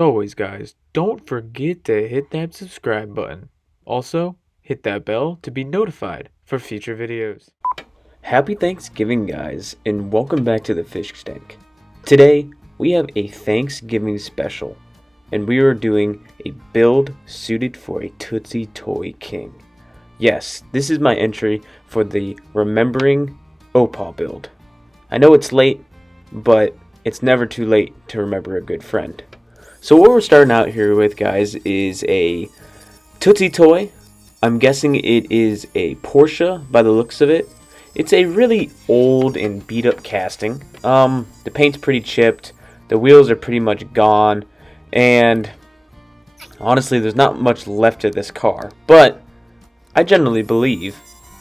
Always, guys, don't forget to hit that subscribe button. Also, hit that bell to be notified for future videos. Happy Thanksgiving, guys, and welcome back to the Fish Tank. Today, we have a Thanksgiving special, and we are doing a build suited for a Tootsie Toy King. Yes, this is my entry for the Remembering OPA build. I know it's late, but it's never too late to remember a good friend. So what we're starting out here with, guys, is a Tootsie toy. I'm guessing it is a Porsche by the looks of it. It's a really old and beat up casting. The paint's pretty chipped, the wheels are pretty much gone, and honestly there's not much left to this car, but I generally believe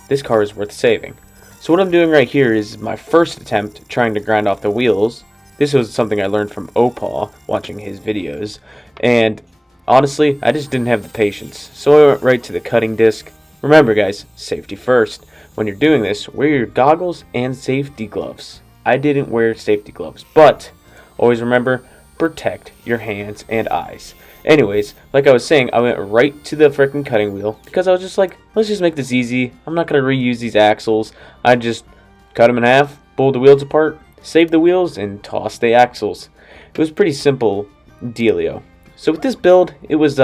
this car is worth saving. So what I'm doing right here is my first attempt trying to grind off the wheels. This was something I learned from OPA watching his videos, and honestly, I just didn't have the patience. So I went right to the cutting disc. Remember, guys, safety first. When you're doing this, wear your goggles and safety gloves. I didn't wear safety gloves, but always remember, protect your hands and eyes. Anyways, like I was saying, I went right to the freaking cutting wheel because I was just like, let's just make this easy. I'm not going to reuse these axles. I just cut them in half, pull the wheels apart, save the wheels, and toss the axles. It was pretty simple dealio. So with this build, it was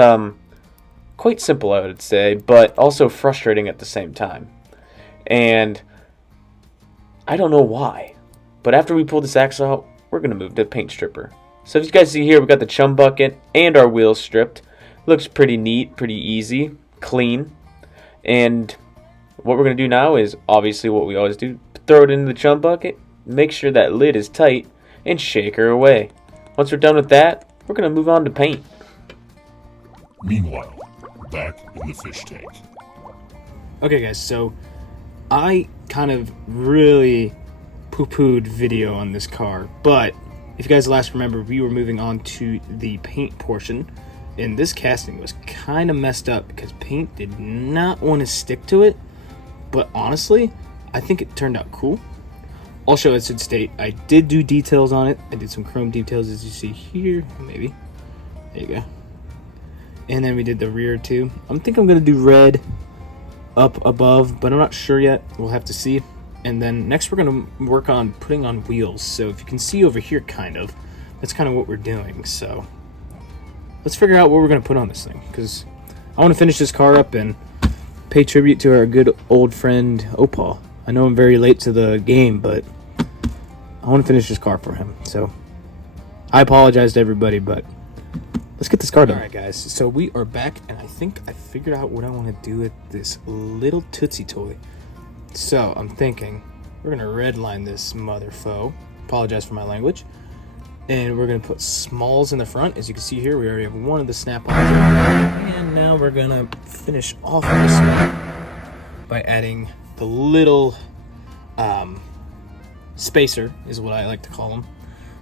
quite simple, I would say, but also frustrating at the same time. And I don't know why, but after we pull this axle out, we're going to move to paint stripper. So as you guys see here, we got the chum bucket and our wheels stripped. Looks pretty neat, pretty easy, clean. And what we're going to do now is obviously what we always do. Throw it into the chum bucket, make sure that lid is tight, and shake her away. Once we're done with that, we're going to move on to paint. Meanwhile, back in the fish tank. Okay guys, so I kind of really poo-pooed video on this car, but if you guys last remember, we were moving on to the paint portion, and this casting was kind of messed up because paint did not want to stick to it, but honestly, I think it turned out cool. Also, I should state, I did do details on it. I did some chrome details, as you see here, maybe. There you go. And then we did the rear too. I think I'm gonna do red up above, but I'm not sure yet. We'll have to see. And then next we're gonna work on putting on wheels. So if you can see over here, that's kind of what we're doing. So let's figure out what we're gonna put on this thing, because I want to finish this car up and pay tribute to our good old friend OPA. I know I'm very late to the game, but I want to finish this car for him. So I apologize to everybody, but let's get this car done. Alright guys, so we are back, and I think I figured out what I want to do with this little Tootsie toy. So I'm thinking we're going to redline this motherfo. Apologize for my language. And we're going to put smalls in the front. As you can see here, we already have one of the snap-ons. And now we're going to finish off this one by adding the little spacer, is what I like to call them.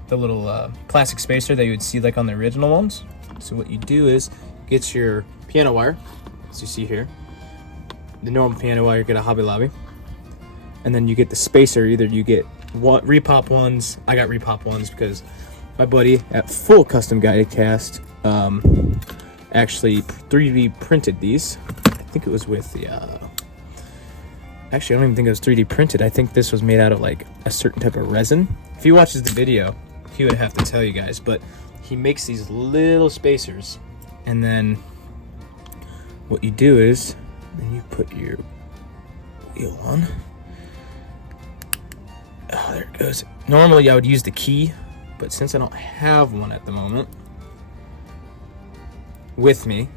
The little plastic spacer that you would see like on the original ones. So what you do is get your piano wire, as you see here, the normal piano wire, get a Hobby Lobby, and then you get the spacer. Either you get repop ones. I got repop ones because my buddy at Full Custom Diecast actually 3D printed these. I think it was with the actually, I don't even think it was 3D printed. I think this was made out of like a certain type of resin. If he watches the video, he would have to tell you guys, but he makes these little spacers, and then what you do is then you put your wheel on. Oh, there it goes. Normally I would use the key, but since I don't have one at the moment with me,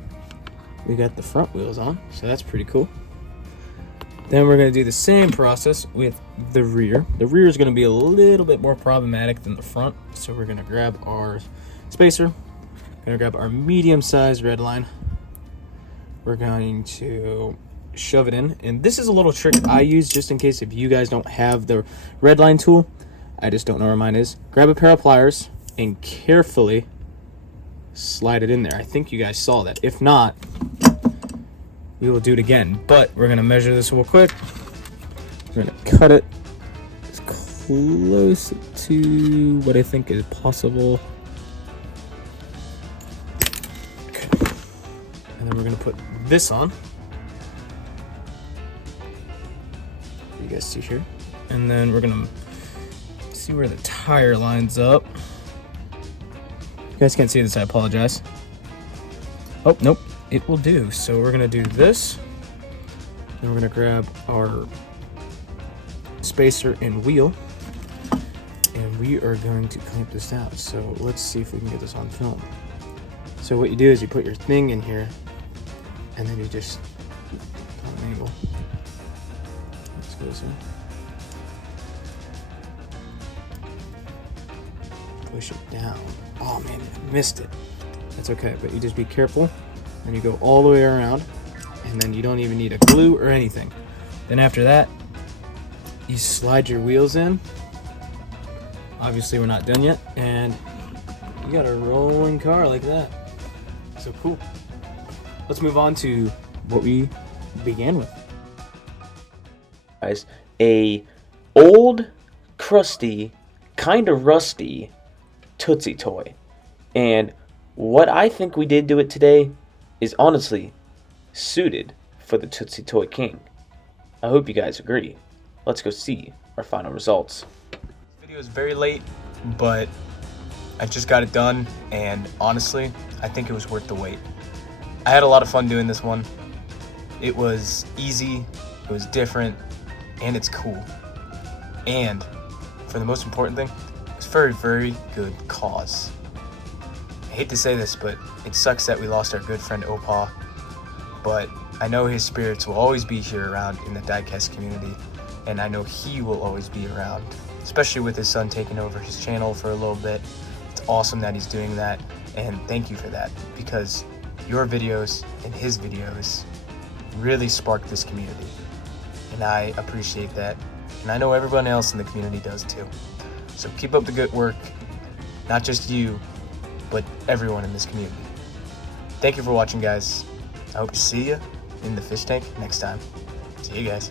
we got the front wheels on, so that's pretty cool. Then we're going to do the same process with the rear. The rear is going to be a little bit more problematic than the front, so we're going to grab our spacer, going to grab our medium-sized red line. We're going to shove it in, and this is a little trick I use just in case if you guys don't have the red line tool. I just don't know where mine is. Grab a pair of pliers and carefully slide it in there. I think you guys saw that. If not, we will do it again, but we're gonna measure this real quick. We're gonna cut it as close to what I think is possible. then we're going to put this on. You guys see here. And then we're going to see where the tire lines up. You guys can't see this, I apologize. Oh, nope, it will do. So we're going to do this. Then we're going to grab our spacer and wheel. And we are going to clamp this down. So let's see if we can get this on film. So what you do is you put your thing in here, and then you just on an angle. Let's go this way. Push it down. Oh man, I missed it. That's okay, but you just be careful, and you go all the way around, and then you don't even need a glue or anything. Then after that, you slide your wheels in. Obviously we're not done yet, and you got a rolling car like that. So cool. Let's move on to what we began with. Guys, a old, crusty, kind of rusty Tootsie toy. And what I think we did to it today is honestly suited for the Tootsie Toy King. I hope you guys agree. Let's go see our final results. This video is very late, but I just got it done, and honestly, I think it was worth the wait. I had a lot of fun doing this one. It was easy, it was different, and it's cool. And for the most important thing, it's for a very good cause. I hate to say this, but it sucks that we lost our good friend OPA, but I know his spirits will always be here around in the Diecast community, and I know he will always be around, especially with his son taking over his channel for a little bit. It's awesome that he's doing that, and thank you for that, because your videos and his videos really sparked this community, and I appreciate that, and I know everyone else in the community does too. So keep up the good work, not just you, but everyone in this community. Thank you for watching, guys. I hope to see you in the fish tank next time. See you guys.